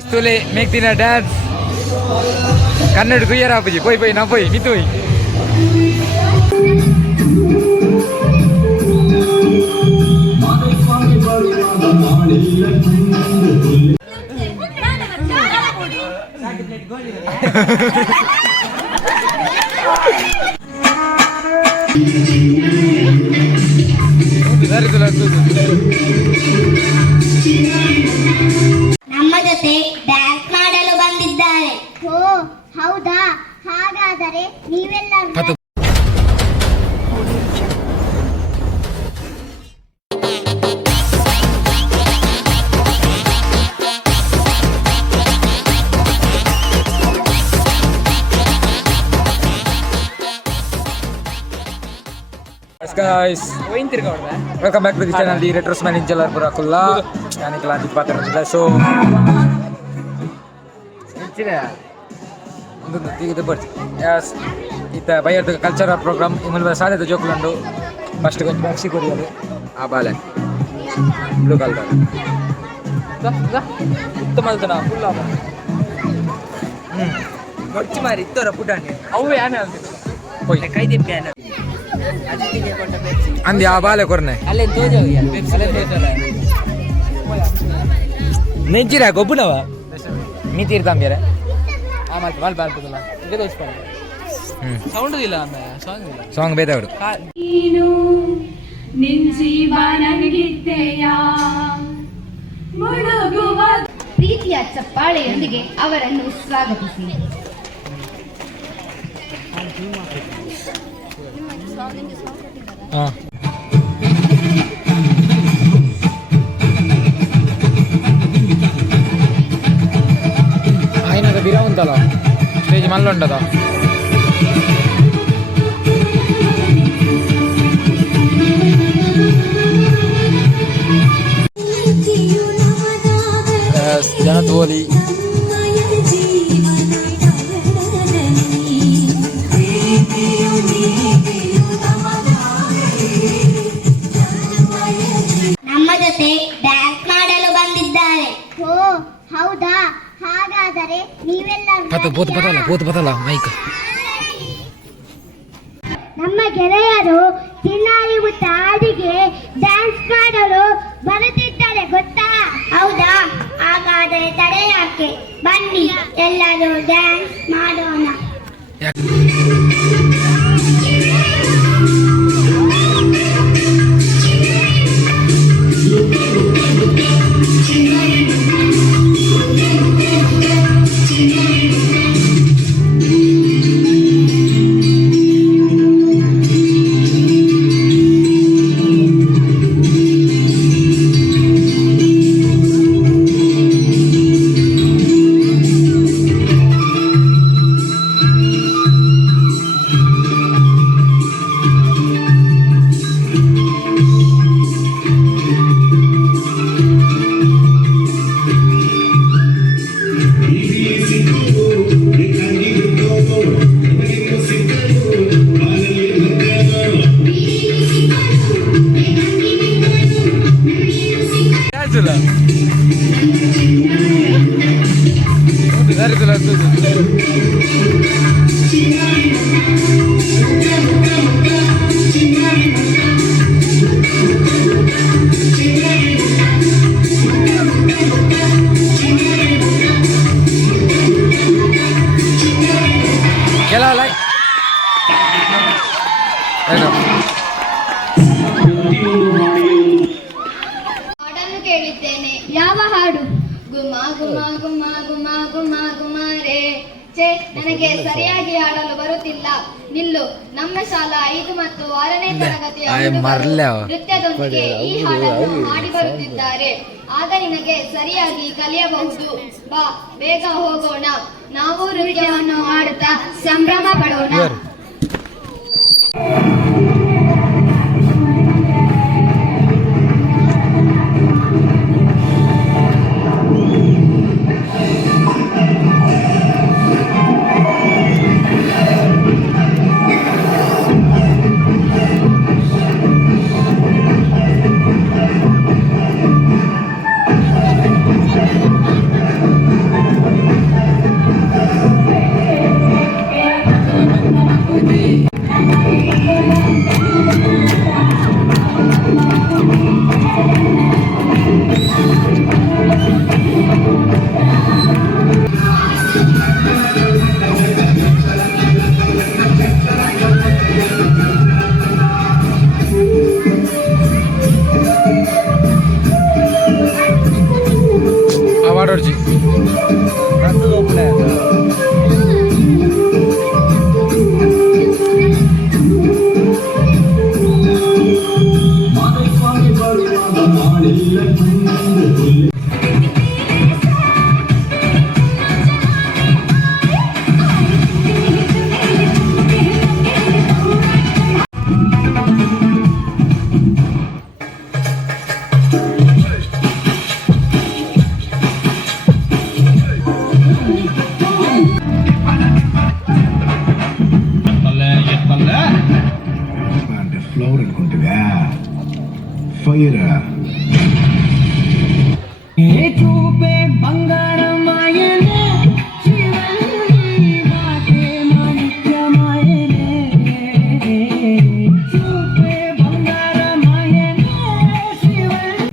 Istule make Tina dance. Kannada kuyar apa je? Poi na poi, mitui. ನಮ್ಮ ಜೊತೆ dance ಮಾಡಲು ಬಂದಿದ್ದಾರೆ. ಓ ಹೌದಾ, ಹಾಗಾದರೆ ನೀವೆಲ್ಲ guys, welcome back to the channel di Retrosman Jalan Purakulla. Yani kelanjut pattern sudah so. Untuk kita buat, yes, kita bayar tu cultural program. Imul bahasa ada tu jokulena. First kan baksi kori ada. Abalan. Blue color. Dah. Temal tu na, full apa? Gorci mari, itu raputan ni. Awe ane alti. Koi. Kai di piano. ಅಂದಿ ಆ ಬಾಲೆ ಕೊರ್ನೆ ನೆಂಚಿರ ಗೊಬ್ಬನವ ಮೀತೀರ್ತಾಂ ಬೇರೆ ಆಮೇಲೆ ball ball ಬದಲ ಇದು sound ಇಲ್ಲ song ಬೇದವರು ಪ್ರೀತಿಯ ಚಪ್ಪಾಳೆಯೊಂದಿಗೆ ಅವರನ್ನು ಸ್ವಾಗತಿಸಿ. ఆయన బిరా ఉంటుందా స్టేజ్ మళ్ళీ ఉంటుందా ಜನತ್ವೋಲಿ ಡ್ಯಾನ್ಸ್ ಮಾಡಲು ಬಂದಿದ್ದಾರೆ. ಓ ಹೌದಾ, ಹಾಗಾದರೆ ನೀವೆಲ್ಲ ಮೈಕ್ ನಮ್ಮ ಗೆಳೆಯರು ಚಿನ್ನಾರಿ ಮುತ್ತ ಹಾಡಿಗೆ ಡ್ಯಾನ್ಸ್ ಮಾಡಲು ಬರುತ್ತಿದ್ದಾರೆ ಗೊತ್ತಾ? ಹೌದಾ, ಹಾಗಾದರೆ ತಡೆ ಯಾಕೆ, ಬನ್ನಿ ಎಲ್ಲರೂ ಡ್ಯಾನ್ಸ್ ಮಾಡೋಣ. ಹಾಡನ್ನು ಕೇಳಿದ್ದೇನೆ. ಯಾವ ಹಾಡು? ಗುಮ ಗುಮ ಗುಮ ಗುಮ ಗುಮ ಗುಮ ರೇ ಛೇ, ನನಗೆ ಸರಿಯಾಗಿ ಹಾಡಲು ಬರುತ್ತಿಲ್ಲ. ನಿಲ್ಲು. ನಮ್ಮ ಶಾಲಾ 5 ಮತ್ತು 6ನೇ ತರಗತಿಯ ನೃತ್ಯದೊಂದಿಗೆ ಈ ಹಾಡನ್ನು ಹಾಡಿ ಬರುತ್ತಿದ್ದಾರೆ. ಆಗ ನಿನಗೆ ಸರಿಯಾಗಿ ಕಲಿಯಬಹುದು. ಬಾ, ಬೇಗ ಹೋಗೋಣ. ನಾವು ನೃತ್ಯವನ್ನು ಮಾಡುತ್ತಾ ಸಂಭ್ರಮ ಪಡೋಣ. చూపే బంగారమాయనే శివని మాటే ముఖ్యమాయనే చూపే బంగారమాయనే శివని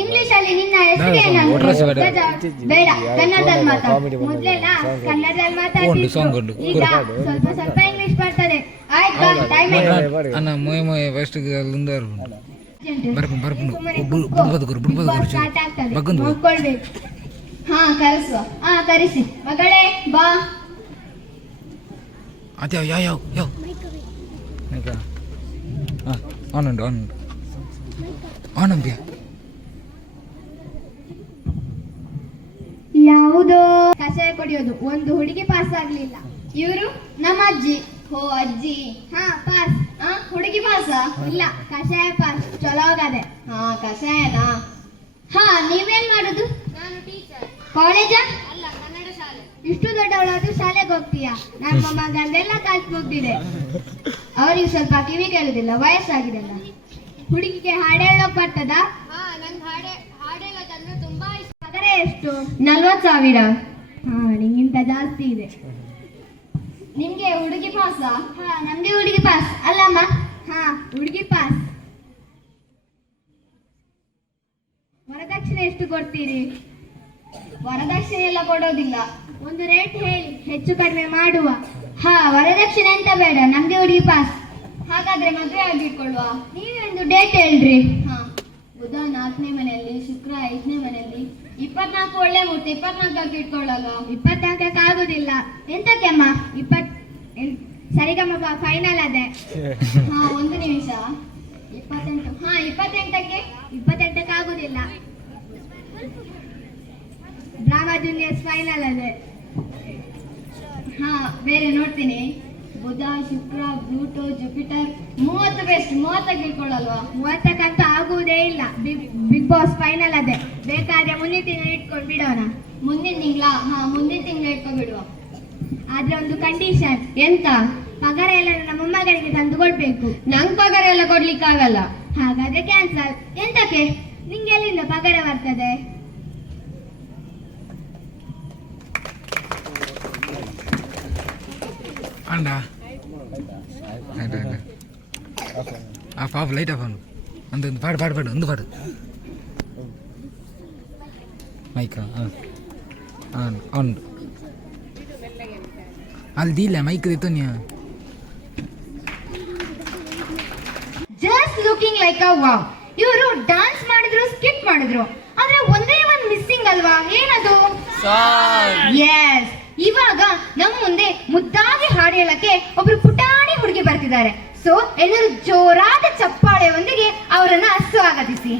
ಇಂಗ್ಲಿಷ್ ಅಲ್ಲಿ ನಿನ್ನ ಹೆಸರೇನು? ಬೇಡ, ಕನ್ನಡದಲ್ಲಿ ಮಾತಾಡು. ಮೊದಲೆಲ್ಲ ಕನ್ನಡದಲ್ಲಿ ಮಾತಾಡ್ತಿದ್ರು, ಈಗ ಸ್ವಲ್ಪ ಸ್ವಲ್ಪ ಇಂಗ್ಲಿಷ್ ಬರ್ತದೆ. ಆಯ್ತಾ? ಟೈಮ್ ಅಣ್ಣ ಮೊಯ್ ಮೊಯ್ ಫಸ್ಟ್ ಅಲ್ಲಿಂದಾರು ನೋಡ್ಕೊಳ್ಬೇಕು. ಹಾ, ಕರೆಸುವ. ಹಾ, ಕರೆಸಿ. ಮಗಳೇ ಬಾ. ಅದ್ಯಾವ ಯಾವ ಯಾವ ಯಾವ ಆನುಂಡು ಆನುಂಡು ಆನಂಬ್ಯ ಯಾವುದೋ ಕಷಾಯ ಕುಡಿಯೋದು. ಒಂದು ಹುಡುಗಿ ಪಾಸ್ ಆಗ್ಲಿಲ್ಲ. ಇವರು ನಮ್ಮ ಅಜ್ಜಿ. ಓ ಅಜ್ಜಿ. ಹಾ, ಪಾಸ್. ಹುಡುಗಿ ಪಾಸ? ಇಲ್ಲ, ಕಷಾಯ ಪಾಸ್. ಚಲೋ ಆಗದೆ. ಹಾ, ಕಷಾಯನಾ? ಹಾ, ನೀವೇನ್ ಮಾಡುದು? ನಾನು ಟೀಚರ್. ಕಾಲೇಜ? ಅಲ್ಲ, ಕನ್ನಡ ಶಾಲೆ. ಇಷ್ಟು ದೊಡ್ಡವಳಾದ್ರೂ ಶಾಲೆಗೆ ಹೋಗ್ತೀಯಾ? ನಮ್ಮ ಮಗಂದೆಲ್ಲ ಕಲ್ತು ಹೋಗ್ತಿದೆ. ಅವ್ರಿಗೆ ಸ್ವಲ್ಪ ಕಿವಿ ಕೇಳುದಿಲ್ಲ, ವಯಸ್ಸಾಗಿದೆ ಅಲ್ಲ. ಹುಡುಗಿಗೆ ಹಾಡು ಹೇಳೋಕ್ ಬರ್ತದ? ಹಾ, ನಂಗೆ ಹಾಡೇಳೋದಂದ್ರೆ ತುಂಬಾ ಇಷ್ಟ. ಪಗಾರ ಎಷ್ಟು? 40,000. ಹಾ, ನಿಂಗಿಂತ ಜಾಸ್ತಿ ಇದೆ. ನಿಮ್ಗೆ ಹುಡುಗಿ ಪಾಸ? ಹಾ, ನಮ್ಗೆ ಹುಡುಗಿ ಪಾಸ್. ಅಲ್ಲಮ್ಮ? ಹಾ, ಹುಡುಗಿ ಪಾಸ್. ವರದಕ್ಷಿಣೆ ಎಷ್ಟು ಕೊಡ್ತೀರಿ? ವರದಕ್ಷಿಣೆ ಎಲ್ಲ ಕೊಡೋದಿಲ್ಲ. ಒಂದು ರೇಟ್ ಹೇಳಿ, ಹೆಚ್ಚು ಕಡಿಮೆ ಮಾಡುವ. ಹಾ, ವರದಕ್ಷಿಣೆ ಅಂತ ಬೇಡ, ನಮ್ಗೆ ಹುಡುಗಿ ಪಾಸ್. ಹಾಗಾದ್ರೆ ಮದುವೆ ಆಗಿಟ್ಕೊಳ್ಳುವ. ನೀವೇ ಒಂದು ಡೇಟ್ ಹೇಳ್ರಿ. ಹಾ, ಬುಧ 4ನೇ ಮನೆಯಲ್ಲಿ, ಶುಕ್ರ 5ನೇ ಮನೆಯಲ್ಲಿ, 24 ಒಳ್ಳೆ ಮುಹೂರ್ತ. 24 ಇಟ್ಕೊಳ್ಳಲ್ಲ. 24 ಆಗುದಿಲ್ಲ. ಎಂತಕ್ಕೆ ಅಮ್ಮ? ಸರಿಗಮ್ಮ ಫೈನಲ್ ಅದೇ. ಹಾ, ಒಂದು ನಿಮಿಷ. 28. ಹಾ, 28ಕ್ಕೆ? 28ಕ್ಕೆ ಆಗುದಿಲ್ಲ. ಡ್ರಾಮಾ ಜೂನಿಯರ್ಸ್ ಫೈನಲ್ ಅದೇ. ಹಾ, ಬೇರೆ ನೋಡ್ತೀನಿ. ಬುಧ, ಶುಕ್ರ, ಪ್ಲೂಟೋ, ಜುಪಿಟರ್ 30 ಬೆಸ್ಟ್. 30ಕ್ಕೆ ಇಟ್ಕೊಳ್ಳಲ್ವಾ? 30ಕ್ಕಂತೂ ಆಗುವುದೇ ಇಲ್ಲ. ಬಿಗ್ ಬಾಸ್ ಫೈನಲ್ ಅದೇ. ಬೇಕಾದ್ರೆ ಮುಂದಿನ ತಿಂಗಳು ಇಟ್ಕೊಂಡು ಬಿಡೋಣ. ಮುಂದಿನ ತಿಂಗಳ? ಹಾ, ಮುಂದಿನ ತಿಂಗಳು ಇಟ್ಕೊಂಡು ಬಿಡುವ. ಆದ್ರೆ ಒಂದು ಕಂಡೀಷನ್. ಎಂತ? ಪಗಾರ ಎಲ್ಲ ನಮ್ಮ ಮೊಮ್ಮಗಳಿಗೆ ತಂದು ಕೊಡ್ಬೇಕು. ನಂಗೆ ಪಗಾರ ಎಲ್ಲ ಕೊಡ್ಲಿಕ್ಕಾಗಲ್ಲ. ಹಾಗಾದ್ರೆ ಕ್ಯಾನ್ಸಲ್. ಎಂತಕ್ಕೆ? ನಿಂಗೆ ಎಲ್ಲಿಂದ ಪಗಾರ ಬರ್ತದೆ? ಅಂಡ ಆಫ್ ಆಫ್ ಲೈಟ್ ಆಫ್ ಒಂದು ಪಾಡು ಪಾಡು ಪಾಡು ಒಂದು ಪಾಡು ಮೈಕ ಆನ್ ಅಲ್ಲಿ ಇಲ್ಲ ಮೈಕ್ ಇತ್ತು ನೀವು just looking like a wow. ಇವರು ಡಾನ್ಸ್ ಮಾಡಿದ್ರು, ಸ್ಕಿಪ್ ಮಾಡಿದ್ರು, ಆದ್ರೆ ಒಂದೇ ಒಂದು ಮಿಸ್ಸಿಂಗ್ ಅಲ್ವಾ? ಏನದು? ಎಸ್. ಇವಾಗ ನಮ್ಮ ಮುಂದೆ ಮುದ್ದಾಗಿ ಹಾಡು ಹೇಳಕ್ಕೆ ಒಬ್ರು ಪುಟಾಣಿ ಹುಡುಗಿ ಬರ್ತಿದ್ದಾರೆ. ಸೊ ಎಲ್ಲರೂ ಜೋರಾದ ಚಪ್ಪಾಳೆಯೊಂದಿಗೆ ಅವರನ್ನ ಸ್ವಾಗತಿಸಿ.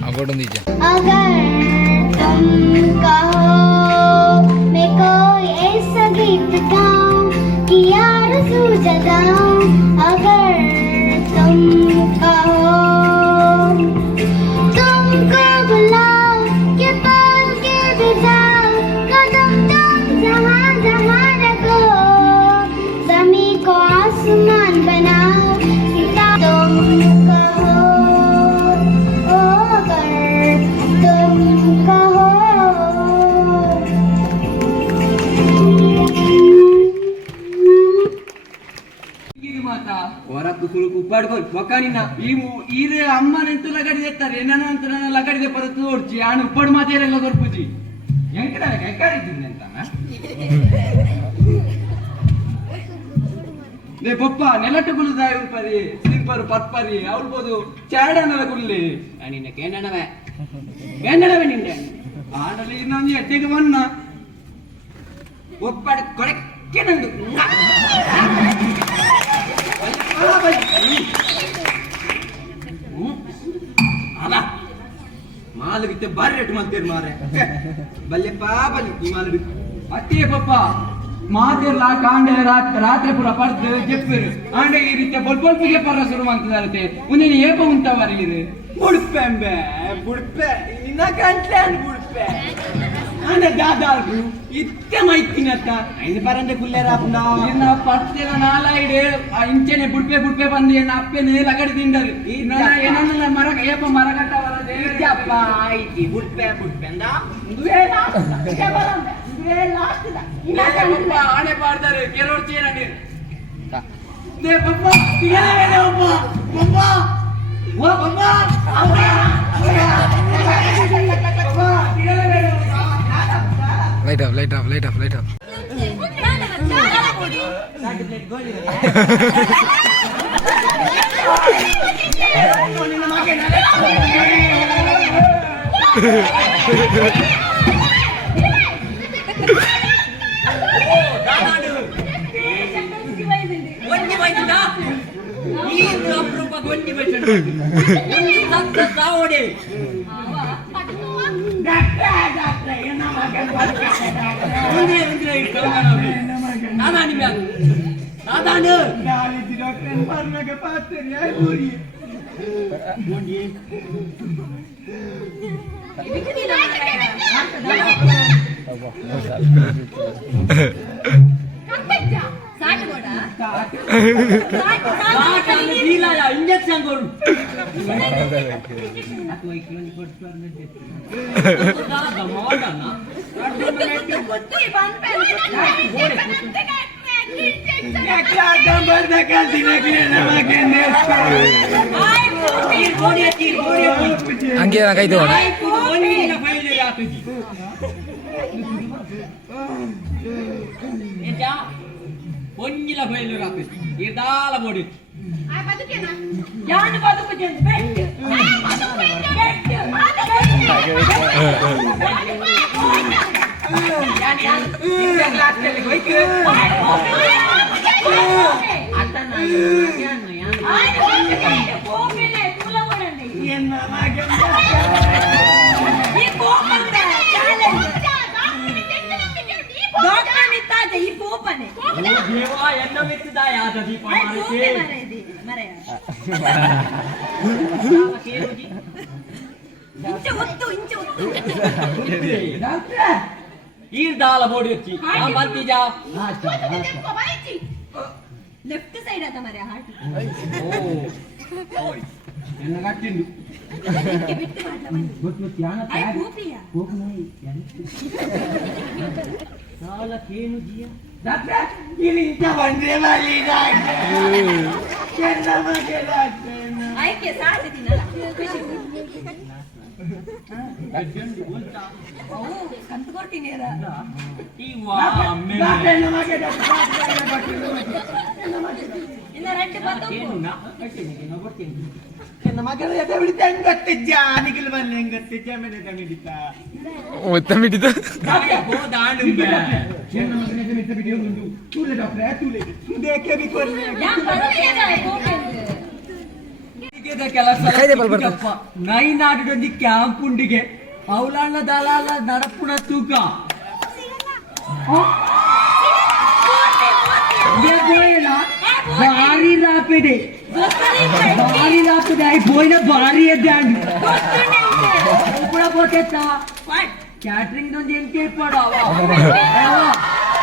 कहो ಪಡ್ಕೊಳ್ಳಿ ಮೊಕ್ಕನಿನ ಈರೆ ಅಮ್ಮನೆಂತೂ ಲಗಡಿದೆ ಎತ್ತಾರೆ ಏನನ ಅಂತ ಲಗಡಿದೆ ಪರತ್ತು ನೋಡ್ಚಿ ಆಣ ಉಪ್ಪಡು ಮಾತೇರೆಲ್ಲ ದೊರ್ಪುಜಿ ಹೆಂಗಡ ಹೆಕ್ಕಾರಿದ್ದೀನಿ ಅಂತ ನೇ ಪಪ್ಪ ನೆಲಟ್ಟು ಗುಲ್ದಾಯ ಉಲ್ಪರಿ ಸ್ಲಿಂಪರು ಪರ್ಪರಿ ಅವಳ್ಬೋದು ಚಾಡನಲ ಗುಲ್ಲಿ ನಿನ್ನ ಕೇಂಡಣವೇ ನಿಂಡೆ ಆಡಲಿ ಇನ್ನೊಂದು ಎಟ್ಟೆಗೆ ಮಣ್ಣ ಒಪ್ಪಡು ಕೊಡಕ್ಕೆ ನಂದು ಅಲ್ಲ ಮಾಲಗಿತ್ತೆ ಬಾರಿ ರೇಟ್ ಮಾಡ್ತೀರಿ ಮಾರೆ ಬಲ್ಲೆಪ್ಪ ಬಲ್ಲಿ ಈ ಮಾಲಡಿ ಅತ್ತೇ ಪಪ್ಪ ಮಾತೆಲ್ಲ ಕಾಂಡೆ ರಾತ್ರಿ ಪುರ ಪರ್ದು ಜೆಪ್ಪಿರು ಆಂಡೆ ಈ ರೀತಿಯ ಬೊಲ್ಪೊಲ್ಪಿಗೆ ಪರ್ರ ಶುರು ಮಾಡ್ತಿದಾರತೆ ಉನ್ನೇನು ಏಪ ಉಂಟವರಿಗಿರು ಬುಡ್ಪೆಂಬೆ ಬುಡ್ಪೆ ನಿನ್ನ ಗಂಟ್ಲೆ ಅನ್ ಬುಡ್ಪೆ ಆಂಡೆ ದಾದಾಲ್ರು ಇತ್ತೆ ಮೈತಿನತ್ತ ಐದು ಪರಂದೆ ಕುಲ್ಲೇರಾಪುಂಡ ಇನ್ನ ಪತ್ತೆಲ ನಾಲಾಯಿಡೆ ಇಂಚೆನೆ ಬುಡ್ಪೆ ಬಂದು ಏನ ಅಪ್ಪೆನೆ ಲಗಡಿ ತಿಂಡರು ಏನನ್ನ ಮರ ಏಪ ಮರ ಕಟ್ಟ ಬರದೆ ಅಪ್ಪ ಐತಿ ಬುಡ್ಪೆ ಅಂದ ಆಣೆ ಪಾಡ್ತಾರೆ ಕೆಲವರು ಚೇನಡಿ ಲೈಟ್ ಆಫ್ ಇಂಜೆಕ್ಷನ್ ಕೊಡು ಹಂಗೆ ಕೈದು ಒಂಜಿಲ ಫೈಲು ರಾಪಿ ಇದಾಲ ಬೋಡಿ ಯಾನು ಬದುಕು ಜನ್ ಬೆಟ್ ಈ ಪೋಪನೆ ದೇವಾ ಎನ್ನ ಮೆತ್ತಿದ ಯಾದ ದೀಪ ಮಾರಕ್ಕೆ ಮರೆಯ ಇಂಚ ಒತ್ತು ಈ ದಾಲ ಬೋಡಿ వచ్చి ಆ ಬರ್ತಿಜಾ ಲೆಫ್ಟ್ ಸೈಡ್ ಅದ ಮರೆಯ ಹಾರ್ಟ್ ಓಯ್ ಎನ್ನ ಗಟ್ಟಿಂದು ಬಿಟ್ಟು ಮಾಡ್ಲ ಬಂದು ಗೊತ್ತು ತ್ಯಾನ ಐ ಪೋಪಿಯ ಹೋಗನೈ ಸಾಲ ಕೇನು ಜಿಯಾ ಡಾಕ್ಟರ್ ಇಲ್ಲಿ ಇಂತ ಬಂದ್ರೆ ವಾಲಿ ಡಾಕ್ಟರ್ ಕೆಂದ ಮಗೆ ಡಾಕ್ಟರ್ ಆಯ್ಕೆ ಸಾಧ್ಯ ದಿನಲ್ಲ ಖುಷಿ ಕಂತು ಕೊಡ್ತೀನಿ ಇನ್ನ ರೆಡ್ ಬಂದು ತಮಿಡಿದ ನೈನಾಡಿದೊಂದು ಕ್ಯಾಂಪ್ ಉಂಡಿಗೆ ಅವಳನ್ನ ದಲಾಲ ನಡಪುಣ ತೂಕ ಭಾರಿ ರಾಪಿಡೆ ಅయి పోయిన భారీ ఎద్దాండి ఇప్పుడు పోతేస్తా క్యాటరింగ్ నుంచి ఏం చేయకపోవడా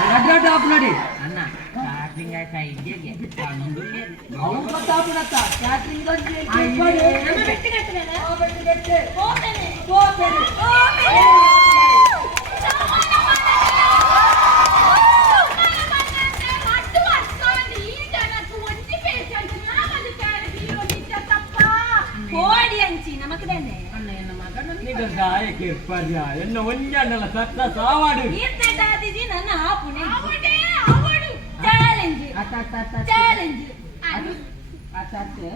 అడ్డా టాపునడి అన్న క్యాటరింగ్ అయితే ఇదే అవును టాపునట క్యాటరింగ్ నుంచి ఏం చేయకపోడు ನಮ್ಮ ಬೆಟ್ಟಿ ಕಟ್ಟಲೇನಾ ಬೆಟ್ಟಿ ಕಟ್ಟೆ ಹೋಗ್ತೇನೆ ಪರ್ಯ ಎನ್ನ ಒಂಜಾನಲ್ಲ ಸತ್ತ ಸಾವಾಡು ಈರ್ತೆಟ ಆದಿಜಿ ನನ್ನ ಆಪುನೆ ಅವಡು ಚಾಲೆಂಜ್ ಚಾಲೆಂಜ್ ಅದು ಅತ್ತೆ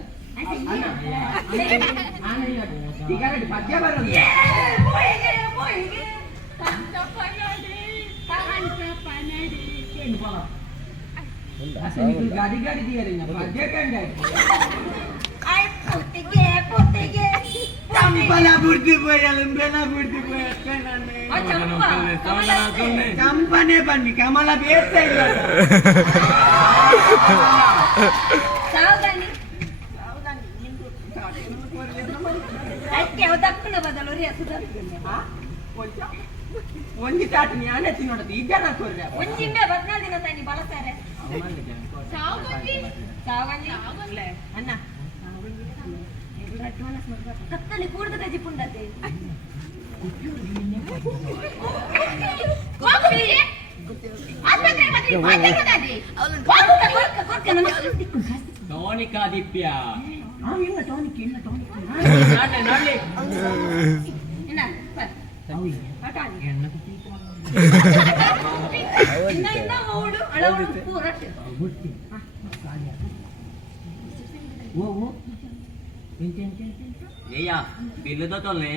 ಈಗ ಪದ್ಯ ಬರಲ್ಲ ಗಾಡಿ ಗಾಡಿ ದಿಯರಿ ಪದ್ಯ ಕಂಡ ಚಂಪಲ ಬುಡ್ತಿ ಪೋಯಲ್ಲ ಬೆಲ ಬುಡ್ತಿ ಪೋಯ ಚಂಪನೆ ಬನ್ನಿ ಕಮಲ ಬೇರ್ತಾ ಇಲ್ಲ ಸಾವಧಾನಿ ಅದಕ್ಕೆ ದಪ್ಪನ ಬದಲು ಒಂಜಿ ತಾಟು ಯಾನೆ ತಿನ್ನೋಡದು ಈಗ ನಾ ಕೊರ್ರೆ ಒಂಜಿಂಬೆ 14 ದಿನ ತಾನಿ ಬಳಸ್ತಾರೆ ಸಾವಗಂಜಿ ಅಣ್ಣ ಕತ್ತಲಿ ಕೂಡ್ದು ಗಜಿ ಪುಂಡತೆ ಟಾನಿಕ್ ಆದಿತ್ಯ బిల్లు తోలనే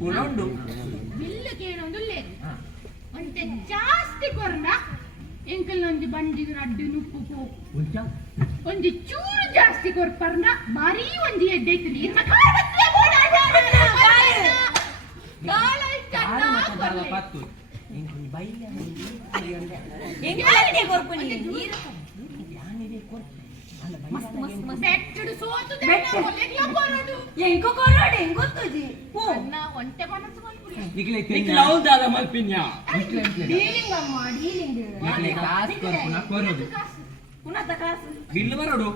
ಕುಣಂಡು బిల్లుకేనొందు లేదు అంటే ಜಾಸ್ತಿ ಕೊರ್ನ ಎಂಕಲ್ ನಂಜಿ ಬಂಡಿದು ರಡ್ಡು ನುಪ್ಪು ಒಂಜಿ ಚೂರು ಜಾಸ್ತಿ ಕೊರ್ಪರ್ನ ಬಾರಿ ಒಂಜಿ ಎಡ್ಡೈತು ನೀರ್ನ ಕಾಡತ್ಲೆ ಪತ್ತು ಬೆಟ್ಟಡು ಸೋತು ಎಂಕೋ ಕೊರೋಡು ಎಂಗೊತ್ತುಜಿ ಒಂಟೆ ಮನಸ್ಸು అవుతాదా మల్పిన్యా డీలింగ్ అమ్మ డీలింగ్ క్లాస్ కొరుకున కొరుడు ఉన్నత క్లాస్ బిల్లు వరడు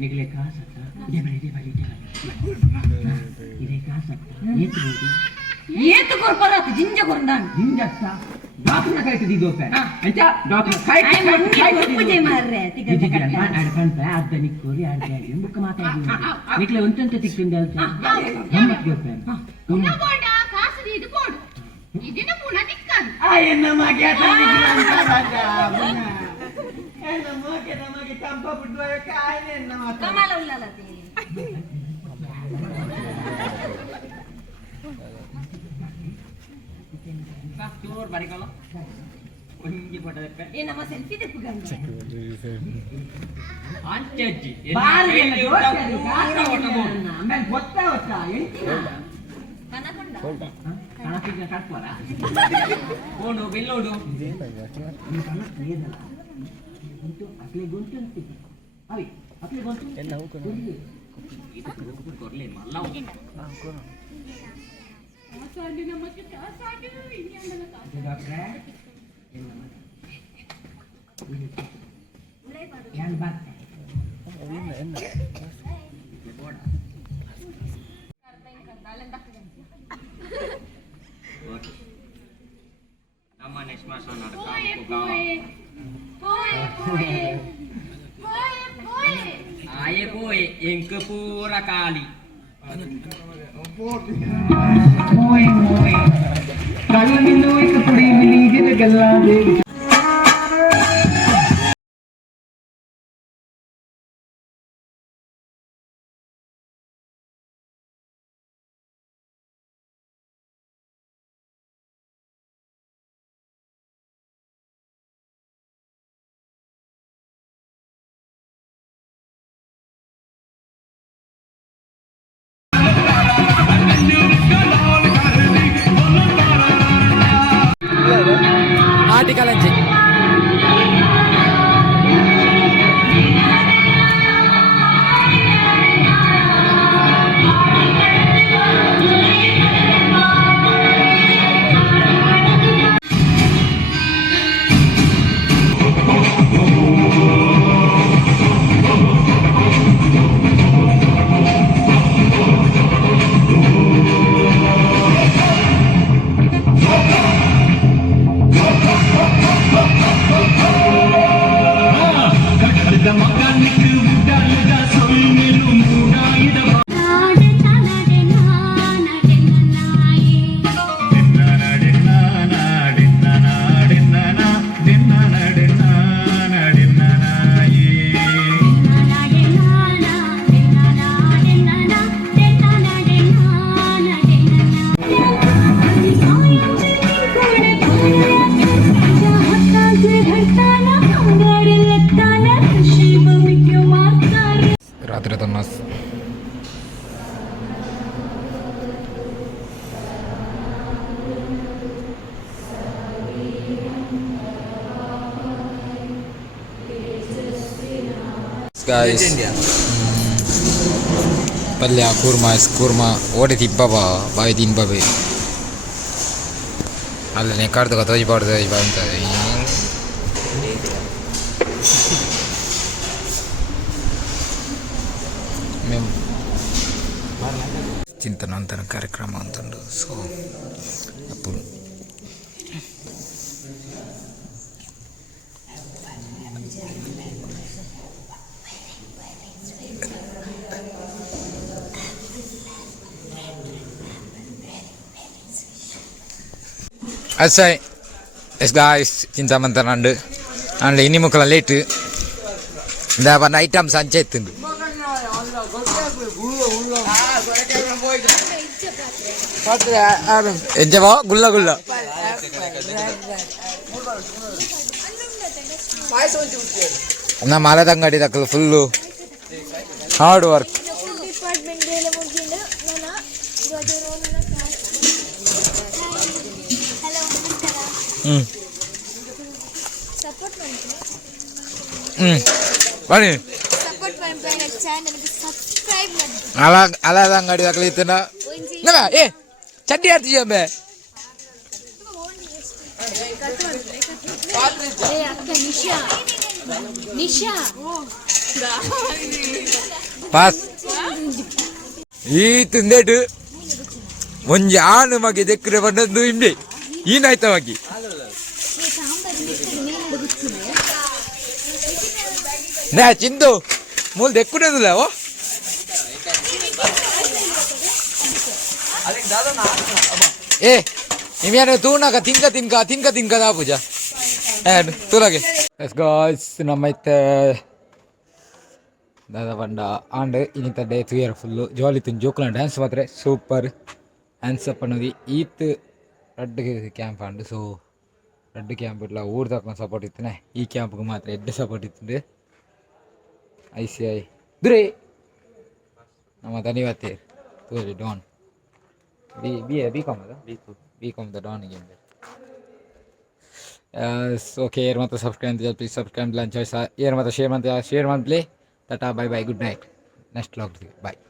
నిగలే క్లాస్ అత్త ఇదే బలి ఇదే క్లాస్ అత్త ಏತು ಕೊರ್ಪರಾತು ಜಿಂಜ ಕೊರ್ದಾನ್ ಜಿಂಜತ್ತ ಡಾಕ್ಟರ್ ಕೈತೆ ದಿದೋಪೆ ಅಂಚ ಡಾಕ್ಟರ್ ಕೈತೆ ಪೂಜೆ ಮಾರ್ರೆ ತಿಗದ ಕಟ್ಟ ಅಡ್ಕಂತ ಅರ್ಧ ನಿಕ್ಕೋರಿ ಅರ್ಧ ಬುಕ್ ಮಾತಾಡಿ ನಿಕ್ಲೆ ಒಂಟಂತ ತಿಕ್ಕಿಂದ ಗಮ್ಮತ್ ಗೋಪೆ ಉನ್ನಬೋಡ ಕಾಸು ಇದು ಕೊಡು ಇದನ್ನ ಪುನಃ ತಿಕ್ಕಾನು ಎನ್ನ ಮಗೆ ಎನ್ನ ಮಗೆ ಕಂಪ ಬಿಡುವ ಕಾಯಿಲೆ ಎನ್ನ ಮಾತ ಕಮಲ ಉಲ್ಲಲ ಚೋರ್ ಬರಿಕಲ್ಲ ಒಂಜಿ ಫೋಟೋ ತೆಕ್ಕ ಏ ನಮ್ಮ ಸೆಲ್ಫಿ ತೆಕ್ಕುಗಂಜ ಅಂಚಜ್ಜಿ ಬಾರಿ ಆಮೇಲೆ ಗೊತ್ತಾ ಎಂಟಿನ ಕನಕೊಂಡ ಕಣಪಿನ ಕಟ್ವರ ಓಡು ಬೆಲ್ಲೋಡು ಅಕ್ಲೆ ಗುಂಟು ಅಂತಿದ್ದೆ ಅವಿ ಅಕ್ಲೆ ಗುಂಟು ಕೊರ್ಲೆ ಮಲ್ಲ ಡಾಕ್ಟ್ರೆ ಏನ್ ಬರ್ತೆ ನಮ್ಮ ನೆಕ್ಸ್ಟ್ ಮಾಸ ಆಯೆ ಪೋಯೆ ಎಂಕ ಪೂರ ಕಾಲಿ ಕಳ್ಳನಿಂದ ಪುಡಿ ಮಿಲಿಗೆ ಆರ್ಟಿಕಲ್ ಅಂಚೆ रात्री तन्नास guys पल्ल्या kurma ओडे तिब्बाबा बाय दिन बाबे अल्लने कार्ड का तोजी पड़ता है बांता है మేము చింతనంతన కార్యక్రమం అంతుండు సో అప్పుడు అసై ఎస్ గాయ్స్ చింతమంతనండు అందులో ఇన్ని ముక్కల లేటు దాని ఐటమ్స్ అంచెత్తుంది ఎంచవా గుల్ల గుల్ల నా మాలదంగడి దక్కలు ఫుల్ హార్డ్ వర్క్ పని అలా అలాదంగడి దక్కలు ఇస్తున్నా ఏ చడ్డీ ఆర్తి చెప్పే ಪಾಸ್ ಈ ತಿಂದೇಟು ಒಂಜಿ ಆನು ಮಗೆ ದೆಕ್ಕರೆ ಬಂದದ್ದು ಇಂಡೆ ಈನಾಯ್ತ ಮಗೆ ನೇ ಚಿಂದು ಮೂಲ್ ದೆಕ್ಕುನೇದಿಲ್ಲ ಓ ఏ ఇమేను తూనాక తింక దా పూజ తూలాగే ఎస్ గాయ్స్ ನಮ್ಮೈತೆ ದಾದಾ ಬಂಡ ಆಂಡ್ ಇನ್ನಿತ ಡೇ ತುಯರ್ ಫುಲ್ಲು ಜಾಲಿ ತಿನ್ ಜೋಕುಲ ಡ್ಯಾನ್ಸ್ ಮಾತ್ರ ಸೂಪರ್ ಡ್ಯಾನ್ಸ್ ಅಪ್ ಅನ್ನೋದು ಈತ್ రెడ్ క్యాంప్ అండి సో రెడ్ క్యాంప్ ఇట్లా ఊరు తక్కువ సపోర్ట్ ఇస్తున్నాయి ఈ క్యాంప్కి మాత్రం ఎడ్డ సపోర్ట్ ఇస్తుండే ఐసిఐ దురే ನಮ್ಮ ಧನ್ಯವಾದ ತೋರಿ ಡಾನ್ ಬಿ ಕಾಮ್ ಅದ ಬಿ ಕಾಮ್ ದ ಡಾನಿಗೆ ಓಕೆ ಏರ್ ಮತ್ತು ಸಬ್ಸ್ಕ್ರೈಬ್ ಪ್ಲೀಸ್ ಸಬ್ಸ್ಕ್ರೈಬ್ ಲಂಚ್ ಏರ್ ಮತ್ತು share play tata bye bye good night next vlog ಬಾಯ್